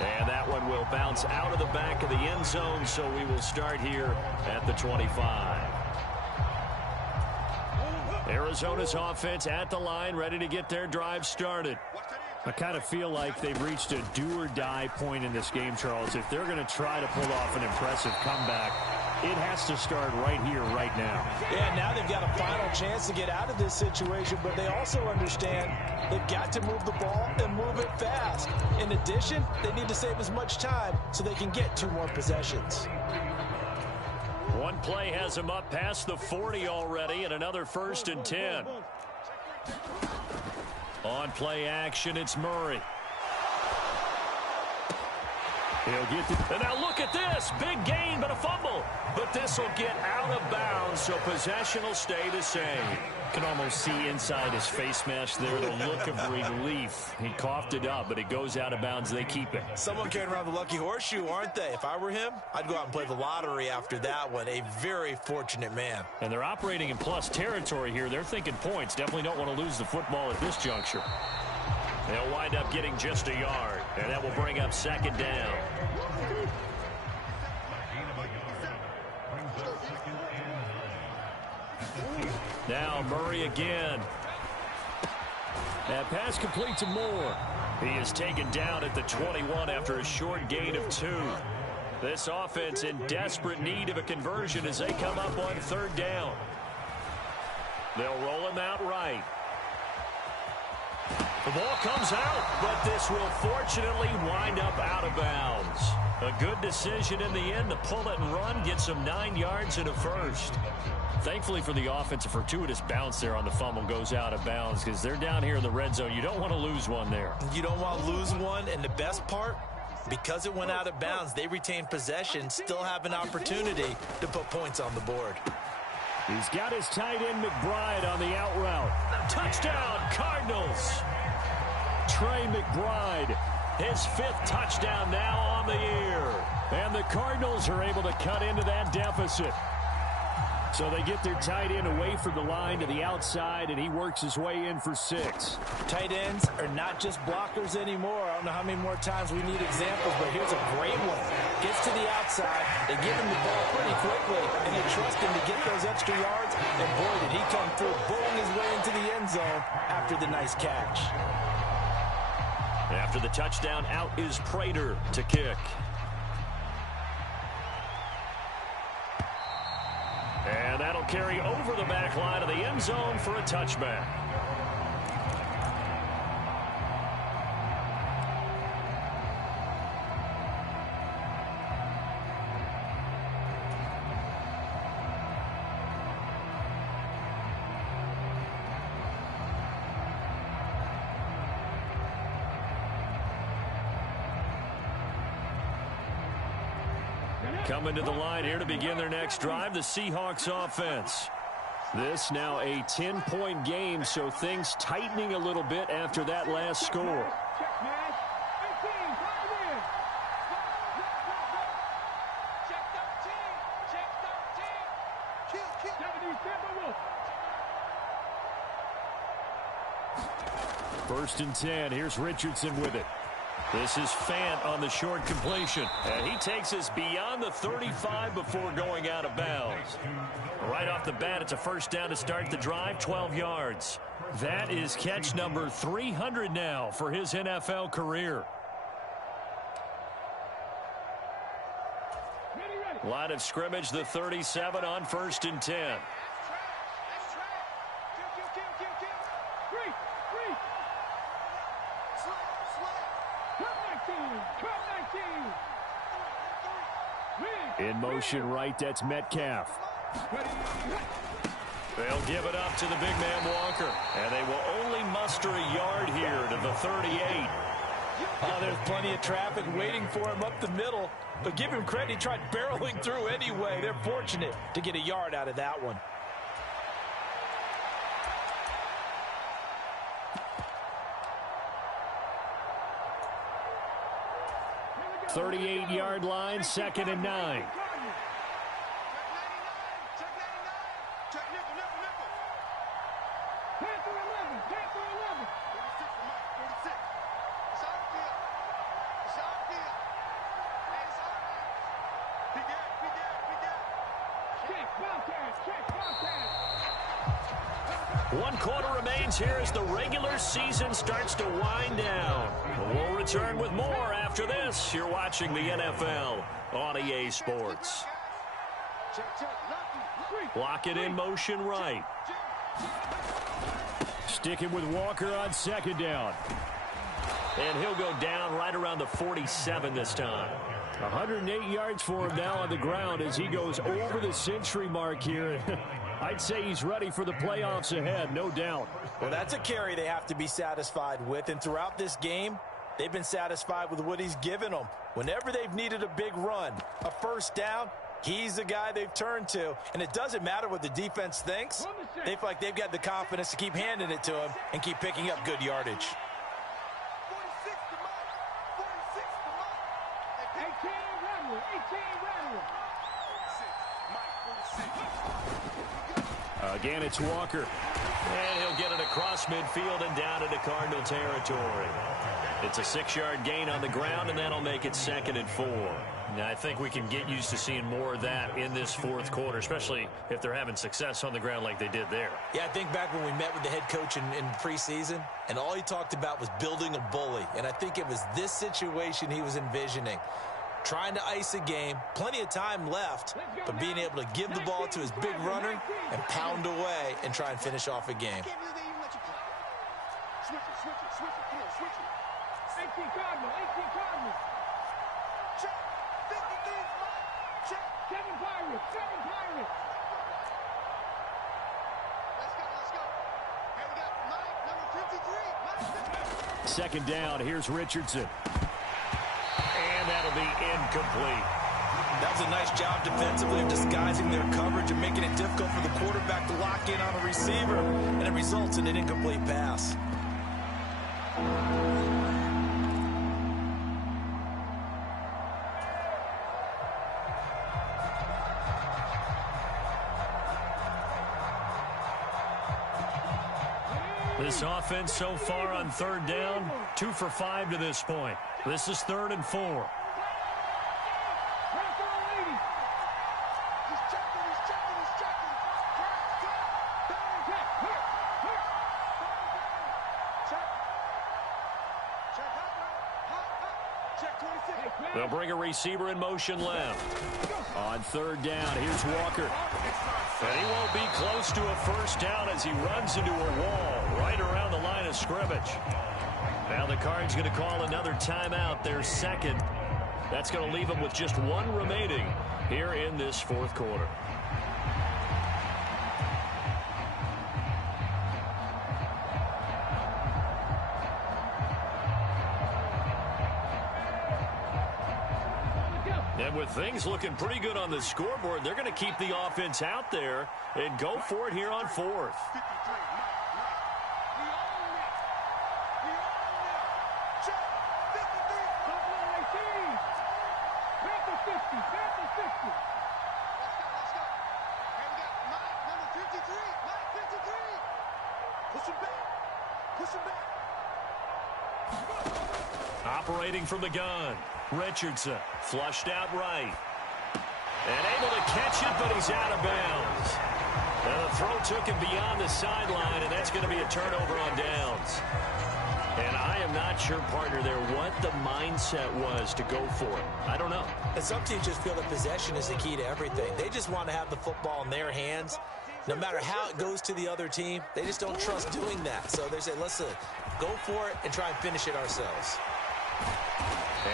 And that one will bounce out of the back of the end zone, so we will start here at the 25. Arizona's offense at the line, ready to get their drive started. I kind of feel like they've reached a do-or-die point in this game, Charles. If they're going to try to pull off an impressive comeback, It has to start right here, right now. Yeah, now they've got a final chance to get out of this situation, but they also understand they've got to move the ball and move it fast. In addition, they need to save as much time so they can get 2 more possessions. One play has him up past the 40 already, and another 1st and 10. On play action, it's Murray. He'll get the... And now look at this. Big gain, but a fumble. But this will get out of bounds, so possession will stay the same. Can almost see inside his face mask there the look of relief. He coughed it up, but it goes out of bounds. They keep it. Someone carrying around the lucky horseshoe, aren't they? If I were him, I'd go out and play the lottery after that one. A very fortunate man. And they're operating in plus territory here. They're thinking points. Definitely don't want to lose the football at this juncture. They'll wind up getting just a yard, and that will bring up 2nd down. Now Murray again. That pass complete to Moore. He is taken down at the 21 after a short gain of 2. This offense in desperate need of a conversion as they come up on 3rd down. They'll roll him out right. The ball comes out, but this will fortunately wind up out of bounds. A good decision in the end to pull it and run, get some 9 yards and a 1st. Thankfully for the offense, a fortuitous bounce there on the fumble goes out of bounds because they're down here in the red zone. You don't want to lose one there. You don't want to lose one, and the best part, because it went out of bounds, they retain possession, still have an opportunity to put points on the board. He's got his tight end McBride on the out route. Touchdown, Cardinals. Trey McBride, his 5th touchdown now on the year. And the Cardinals are able to cut into that deficit. So they get their tight end away from the line to the outside, and he works his way in for 6. Tight ends are not just blockers anymore. I don't know how many more times we need examples, but here's a great one. Gets to the outside, they give him the ball pretty quickly, and they trust him to get those extra yards, and boy, did he come through, bowling his way into the end zone after the nice catch. After the touchdown, out is Prater to kick. And that'll carry over the back line of the end zone for a touchback. Coming to the line here to begin their next drive, the Seahawks offense. This now a 10-point game, so things tightening a little bit after that last score. First and 10. Here's Richardson with it. This is Fant on the short completion. And he takes us beyond the 35 before going out of bounds. Right off the bat, it's a 1st down to start the drive, 12 yards. That is catch number 300 now for his NFL career. Line of scrimmage, the 37 on 1st and 10. In motion right, that's Metcalf. They'll give it up to the big man Walker. And they will only muster a yard here to the 38. Oh, there's plenty of traffic waiting for him up the middle. But give him credit, he tried barreling through anyway. They're fortunate to get a yard out of that one. 38-yard line, 2nd and 9. One quarter remains here as the regular season starts to wind down. We'll return with more after this. You're watching the NFL on EA Sports. Block it in motion right. Sticking with Walker on second down. And he'll go down right around the 47 this time. 108 yards for him now on the ground as he goes over the century mark here. I'd say he's ready for the playoffs ahead, no doubt. Well, that's a carry they have to be satisfied with. And throughout this game, they've been satisfied with what he's given them. Whenever they've needed a big run, a first down, he's the guy they've turned to. And it doesn't matter what the defense thinks. They feel like they've got the confidence to keep handing it to him and keep picking up good yardage. Again, it's Walker. And he'll get it across midfield and down into Cardinal territory. It's a 6-yard gain on the ground, and that'll make it 2nd and 4. Now, I think we can get used to seeing more of that in this fourth quarter, especially if they're having success on the ground like they did there. Yeah, I think back when we met with the head coach in preseason, and all he talked about was building a bully. And I think it was this situation he was envisioning. Trying to ice a game, plenty of time left, but being able to give the ball to his big runner and pound away and try and finish off a game. Switch it. Come on, switch it. 18 Cardinal. Check. 53. Check. 7 Pirates. Let's go. Here we got Mike, number 53. Mike. Second down, here's Richardson. And that'll be incomplete. That was a nice job defensively of disguising their coverage and making it difficult for the quarterback to lock in on a receiver, and it results in an incomplete pass. This offense so far on third down, 2 for 5 to this point. This is 3rd and 4. They'll bring a receiver in motion left. On third down, here's Walker. And he won't be close to a first down as he runs into a wall right around the line of scrimmage. Now the Cards going to call another timeout, their second. That's going to leave them with just 1 remaining here in this fourth quarter. And with things looking pretty good on the scoreboard, they're going to keep the offense out there and go for it here on 4th. Operating from the gun, Richardson flushed out right. And able to catch it, but he's out of bounds. And the throw took him beyond the sideline, and that's going to be a turnover on downs. And I am not sure, partner, there what the mindset was to go for it. I don't know. And some teams just feel that possession is the key to everything. They just want to have the football in their hands. No matter how it goes to the other team, they just don't trust doing that. So they say, let's go for it and try and finish it ourselves.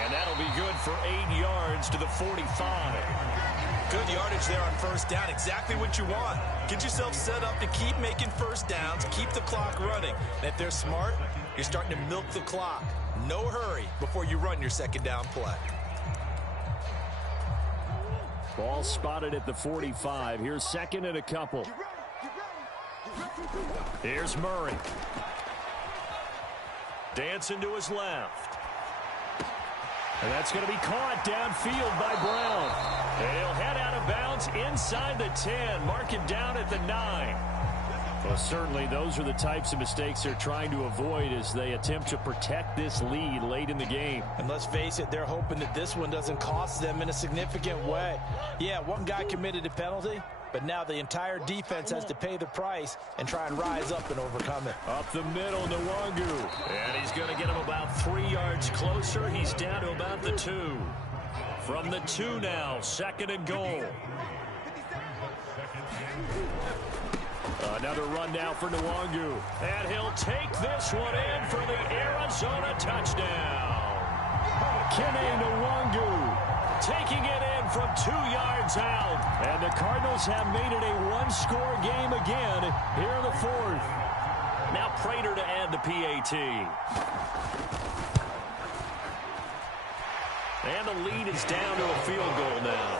And that'll be good for 8 yards to the 45. Good yardage there on first down. Exactly what you want. Get yourself set up to keep making first downs, keep the clock running. And if they're smart, you're starting to milk the clock. No hurry before you run your second down play. Ball spotted at the 45. Here's 2nd and a couple. Here's Murray. Dancing to his left. And that's going to be caught downfield by Brown. And he'll head out of bounds inside the 10. Mark him down at the 9. Well, certainly those are the types of mistakes they're trying to avoid as they attempt to protect this lead late in the game. And let's face it, they're hoping that this one doesn't cost them in a significant way. Yeah, one guy committed a penalty, but now the entire defense has to pay the price and try and rise up and overcome it. Up the middle, Nwangu. And he's going to get him about 3 yards closer. He's down to about the 2. From the 2 now, 2nd and goal. Another run now for Nwangu. And he'll take this one in for the Arizona touchdown. Kene Nwangu taking it in from 2 yards out. And the Cardinals have made it a one-score game again here in the fourth. Now Prater to add the PAT. And the lead is down to a field goal now.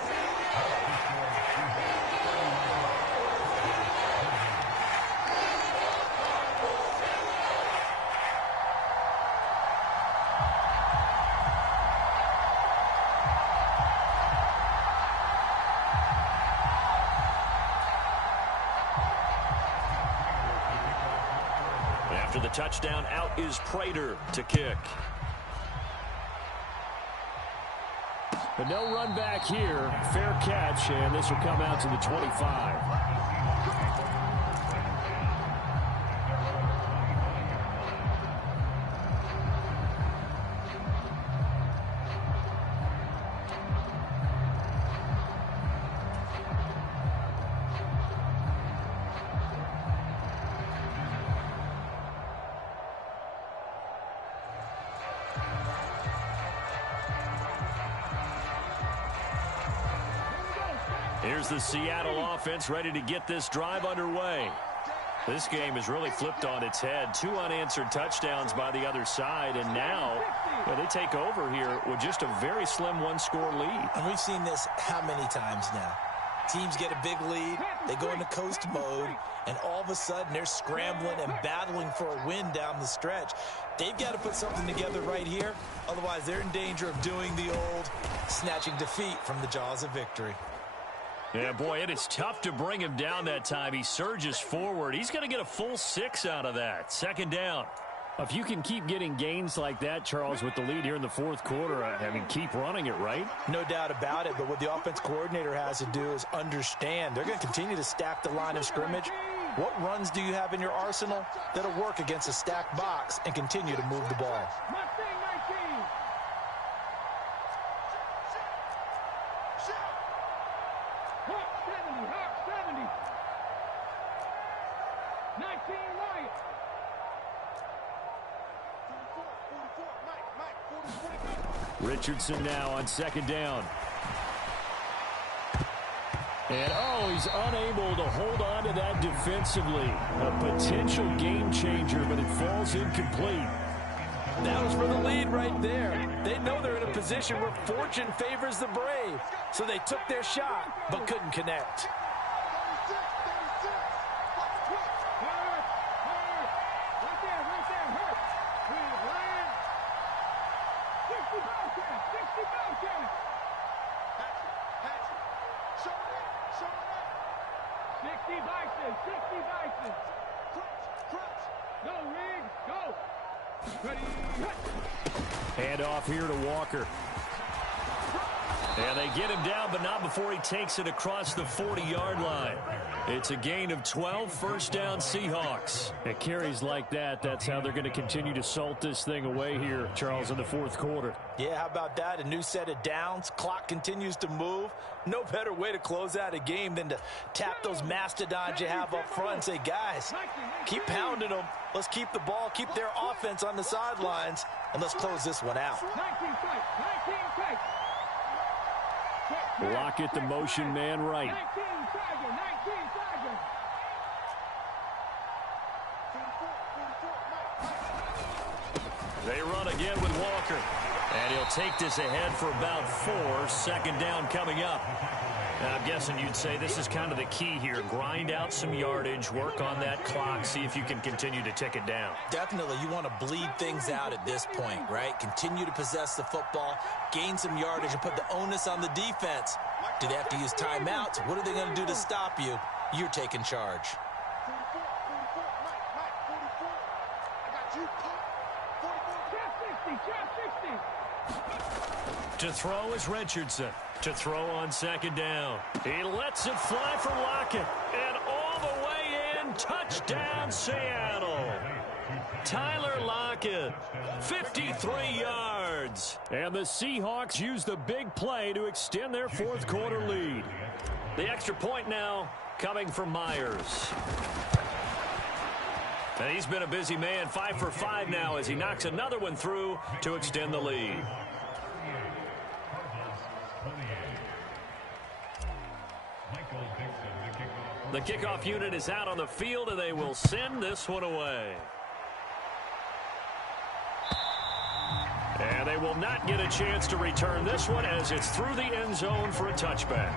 After the touchdown, out is Prater to kick. But no run back here. Fair catch, and this will come out to the 25. Here's the Seattle offense ready to get this drive underway. This game is really flipped on its head. 2 unanswered touchdowns by the other side, and now they take over here with just a very slim one-score lead. And we've seen this how many times now? Teams get a big lead, they go into coast mode, and all of a sudden they're scrambling and battling for a win down the stretch. They've got to put something together right here, otherwise they're in danger of doing the old snatching defeat from the jaws of victory. Yeah, boy, it is tough to bring him down that time. He surges forward. He's going to get a full 6 out of that. Second down. If you can keep getting gains like that, Charles, with the lead here in the fourth quarter, I mean, keep running it, right? No doubt about it, but what the offense coordinator has to do is understand. They're going to continue to stack the line of scrimmage. What runs do you have in your arsenal that'll work against a stacked box and continue to move the ball? Richardson now on second down. And, he's unable to hold on to that defensively. A potential game changer, but it falls incomplete. That was for the lead right there. They know they're in a position where fortune favors the brave. So they took their shot, but couldn't connect. Hand off here to Walker. And they get him down, but not before he takes it across the 40-yard line. It's a gain of 12, first down Seahawks. It carries like that. That's how they're going to continue to salt this thing away here, Charles, in the fourth quarter. Yeah, how about that? A new set of downs. Clock continues to move. No better way to close out a game than to tap those mastodons you have up front and say, guys, keep pounding them. Let's keep the ball, keep their offense on the sidelines, and let's close this one out. Lockett, the motion man right. They run again with Walker. And he'll take this ahead for about 4. Second down coming up. Now, I'm guessing you'd say this is kind of the key here. Grind out some yardage, work on that clock, see if you can continue to tick it down. Definitely. You want to bleed things out at this point, right? Continue to possess the football, gain some yardage, and put the onus on the defense. Do they have to use timeouts? What are they going to do to stop you? You're taking charge. To throw is Richardson. To throw on second down. He lets it fly for Lockett. And all the way in, touchdown Seattle. Tyler Lockett, 53 yards. And the Seahawks use the big play to extend their fourth quarter lead. The extra point now coming from Myers. And he's been a busy man, 5 for 5 now as he knocks another one through to extend the lead. The kickoff unit is out on the field, and they will send this one away. And they will not get a chance to return this one as it's through the end zone for a touchback.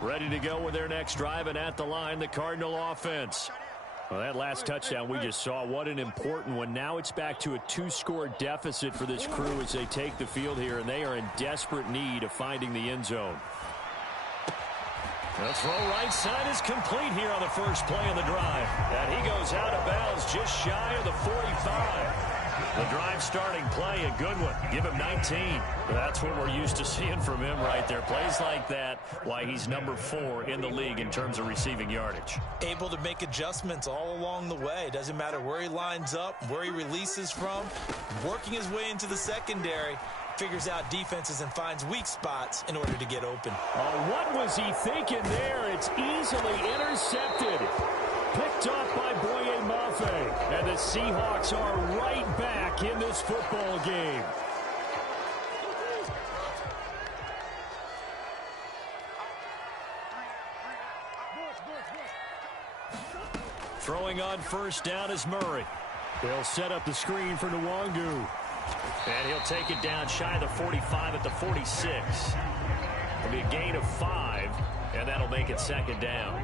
Ready to go with their next drive, and at the line, the Cardinal offense. Well, that last touchdown we just saw, what an important one. Now it's back to a 2-score deficit for this crew as they take the field here, and they are in desperate need of finding the end zone. The throw right side is complete here on the first play of the drive. And he goes out of bounds just shy of the 45. The drive starting play, a good one. Give him 19. That's what we're used to seeing from him right there. Plays like that, why he's number 4 in the league in terms of receiving yardage. Able to make adjustments all along the way. Doesn't matter where he lines up, where he releases from. Working his way into the secondary. Figures out defenses and finds weak spots in order to get open. Oh, what was he thinking there? It's easily intercepted. Picked off by Boye Mafe. And the Seahawks are right back in this football game. Throwing on first down is Murray. They'll set up the screen for Nwangu. And he'll take it down shy of the 45 at the 46. It'll be a gain of 5, and that'll make it second down.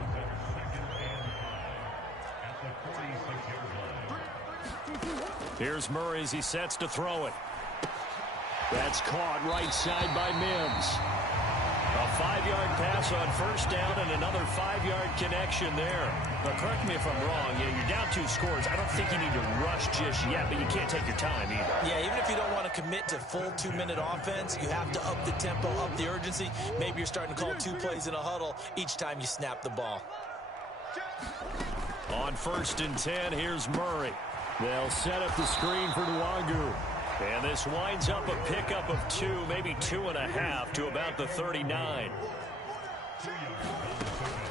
Here's Murray as he sets to throw it. That's caught right side by Mims. A 5-yard pass on first down and another 5-yard connection there. Now, correct me if I'm wrong. You're down 2 scores. I don't think you need to rush just yet, but you can't take your time either. Yeah, even if you don't want to commit to full 2-minute offense, you have to up the tempo, up the urgency. Maybe you're starting to call 2 plays in a huddle each time you snap the ball. On first and 10, here's Murray. They'll set up the screen for Nwangu. And this winds up a pickup of 2, maybe 2.5 to about the 39.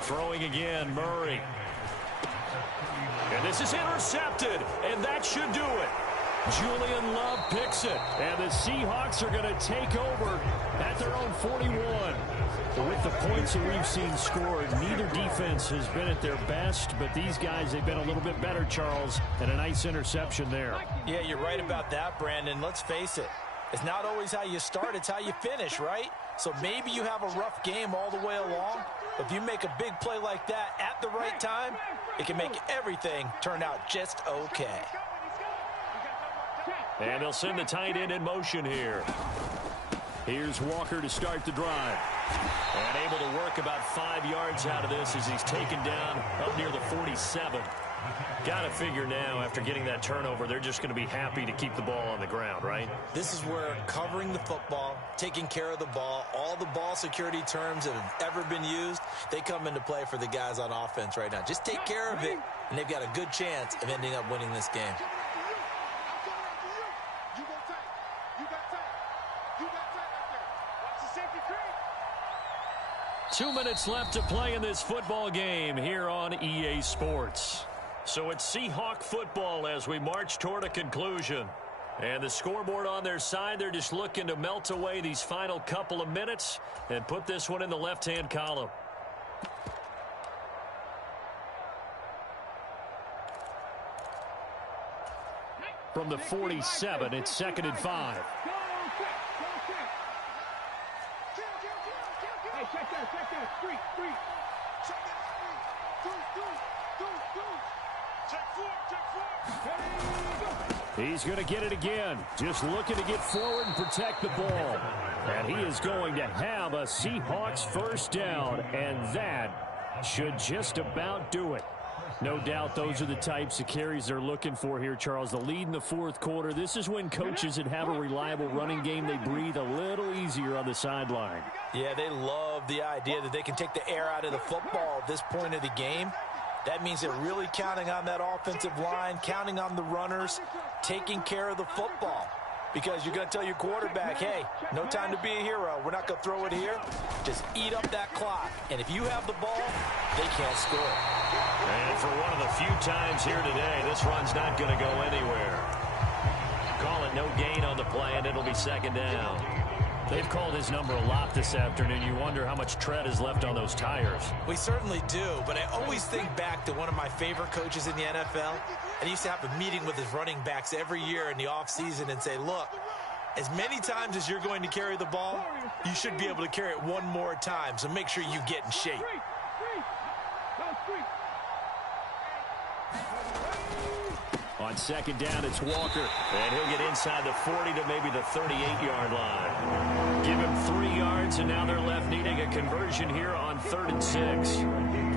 Throwing again, Murray. And this is intercepted, and that should do it. Julian Love picks it, and the Seahawks are going to take over at their own 41. But with the points that we've seen scored, neither defense has been at their best, but these guys, they've been a little bit better, Charles, and a nice interception there. Yeah, you're right about that, Brandon. Let's face it. It's not always how you start, it's how you finish, right? So maybe you have a rough game all the way along, but if you make a big play like that at the right time, it can make everything turn out just okay. And they'll send the tight end in motion here. Here's Walker to start the drive. And able to work about 5 yards out of this as he's taken down up near the 47. Got to figure now, after getting that turnover, they're just going to be happy to keep the ball on the ground, right? This is where covering the football, taking care of the ball, all the ball security terms that have ever been used, they come into play for the guys on offense right now. Just take care of it, and they've got a good chance of ending up winning this game. 2 minutes left to play in this football game here on EA Sports. So it's Seahawk football as we march toward a conclusion. And the scoreboard on their side, they're just looking to melt away these final couple of minutes and put this one in the left-hand column. From the 47, it's 2nd and 5. He's going to get it again. Just looking to get forward and protect the ball. And he is going to have a Seahawks first down, and that should just about do it. No doubt those are the types of carries they're looking for here, Charles. The lead in the 4th quarter. This is when coaches that have a reliable running game, they breathe a little easier on the sideline. Yeah, they love the idea that they can take the air out of the football at this point of the game. That means they're really counting on that offensive line, counting on the runners, taking care of the football. because you're going to tell your quarterback, hey, no time to be a hero. We're not going to throw it here. Just eat up that clock. And if you have the ball, they can't score. And for one of the few times here today, this run's not going to go anywhere. Call it no gain on the play, and it'll be second down. They've called his number a lot this afternoon. You wonder how much tread is left on those tires. We certainly do, but I always think back to one of my favorite coaches in the NFL. And he used to have a meeting with his running backs every year in the offseason and say, look, as many times as you're going to carry the ball, you should be able to carry it one more time, so make sure you get in shape. On second down, it's Walker, and he'll get inside the 40 to maybe the 38-yard line. Give him 3 yards, and now they're left needing a conversion here on 3rd and 6.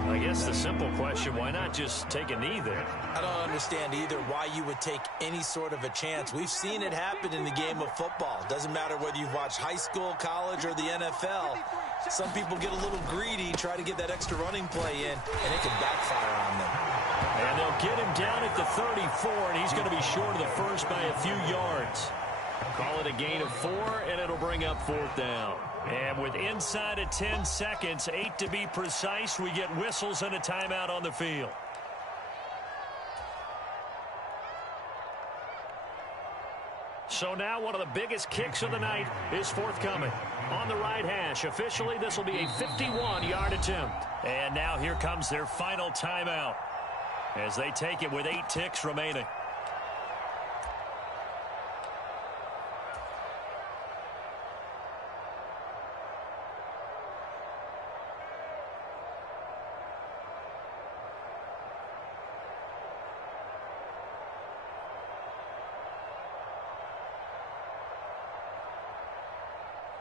I guess the simple question, why not just take a knee there? I don't understand either why you would take any sort of a chance. We've seen it happen in the game of football. Doesn't matter whether you've watched high school, college, or the NFL. Some people get a little greedy, try to get that extra running play in, and it can backfire on them. And they'll get him down at the 34, and he's going to be short of the first by a few yards. Call it a gain of 4, and it'll bring up 4th down. And with inside of 10 seconds, 8 to be precise, we get whistles and a timeout on the field. So now one of the biggest kicks of the night is forthcoming. On the right hash, officially this will be a 51-yard attempt. And now here comes their final timeout as they take it with 8 ticks remaining.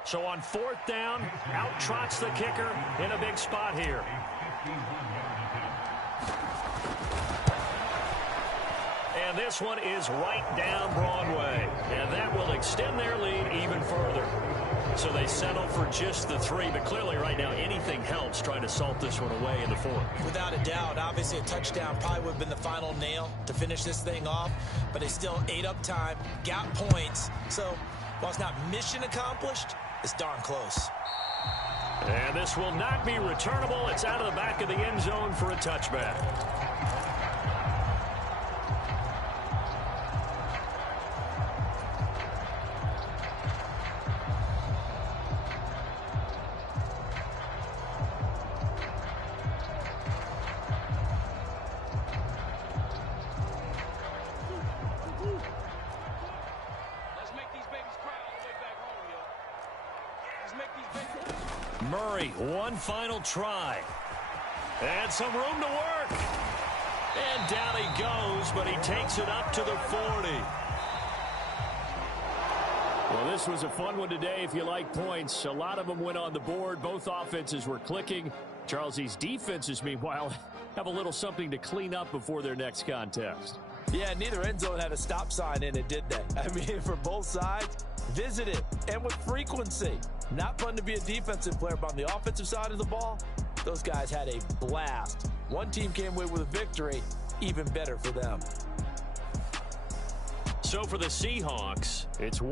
So on 4th down, out trots the kicker in a big spot here. And this one is right down Broadway. And that will extend their lead even further. So they settle for just the 3, but clearly right now anything helps trying to salt this one away in the 4th. Without a doubt, obviously a touchdown probably would have been the final nail to finish this thing off, but they still ate up time, got points. So while it's not mission accomplished, it's darn close. And this will not be returnable. It's out of the back of the end zone for a touchback. Murray, one final try. And some room to work. And down he goes, but he takes it up to the 40. Well, this was a fun one today if you like points. A lot of them went on the board. Both offenses were clicking. Charles, these defenses, meanwhile, have a little something to clean up before their next contest. Yeah, neither end zone had a stop sign in it, did they? I mean, for both sides, visit it, and with frequency. Not fun to be a defensive player, but on the offensive side of the ball, those guys had a blast. One team came away with a victory, even better for them. So for the Seahawks, it's one.